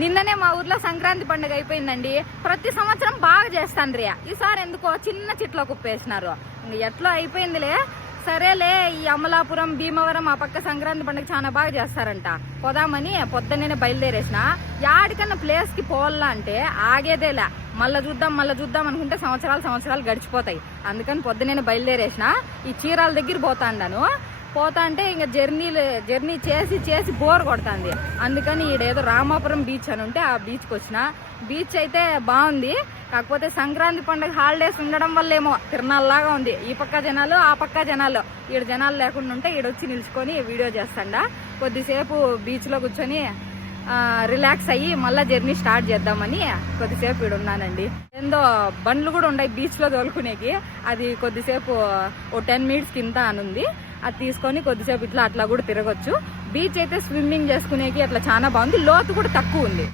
నిన్ననే మా ఊర్లో సంక్రాంతి పండుగ అయిపోయిందండి. ప్రతి సంవత్సరం బాగా చేస్తాండ్రి, ఈసారి ఎందుకో చిన్న చిట్లో కుప్పేసినారు. ఎట్లా అయిపోయిందిలే, సరేలే. ఈ అమలాపురం, భీమవరం ఆ పక్క సంక్రాంతి పండుగ చాలా బాగా చేస్తారంట. పోదామని పొద్దున్నే బయలుదేరేసిన. యాడికన్నా ప్లేస్ కి పోవాలా అంటే ఆగేదేలే. మళ్ళా చూద్దాం అనుకుంటే సంవత్సరాలు గడిచిపోతాయి. అందుకని పొద్దున్నే బయలుదేరేసిన. ఈ చీరాల దగ్గర పోతా అంటే ఇంకా జర్నీ చేసి బోర్ కొడుతుంది. అందుకని ఈడేదో రామాపురం బీచ్ అని ఉంటే ఆ బీచ్కి వచ్చిన. బీచ్ అయితే బాగుంది, కాకపోతే సంక్రాంతి పండుగ హాలిడేస్ ఉండడం వల్ల ఏమో తిరణాల్లాగా ఉంది. ఈ పక్క జనాలు, ఆ పక్క జనాలు. ఈడ జనాలు లేకుండా ఉంటే ఈడొచ్చి నిలుచుకొని వీడియో చేస్తాండా. కొద్దిసేపు బీచ్లో కూర్చొని రిలాక్స్ అయ్యి మళ్ళీ జర్నీ స్టార్ట్ చేద్దామని కొద్దిసేపు ఈడ ఉన్నానండి. ఏందో బండ్లు కూడా ఉన్నాయి బీచ్లో తోలుకునేకి. అది కొద్దిసేపు ఓ 10 minutes కింద అని ఉంది. అది తీసుకొని కొద్దిసేపు ఇట్లా అట్లా కూడా తిరగొచ్చు. బీచ్ అయితే స్విమ్మింగ్ చేసుకునేకి అట్లా చాలా బాగుంది. లోతు కూడా తక్కువ ఉంది.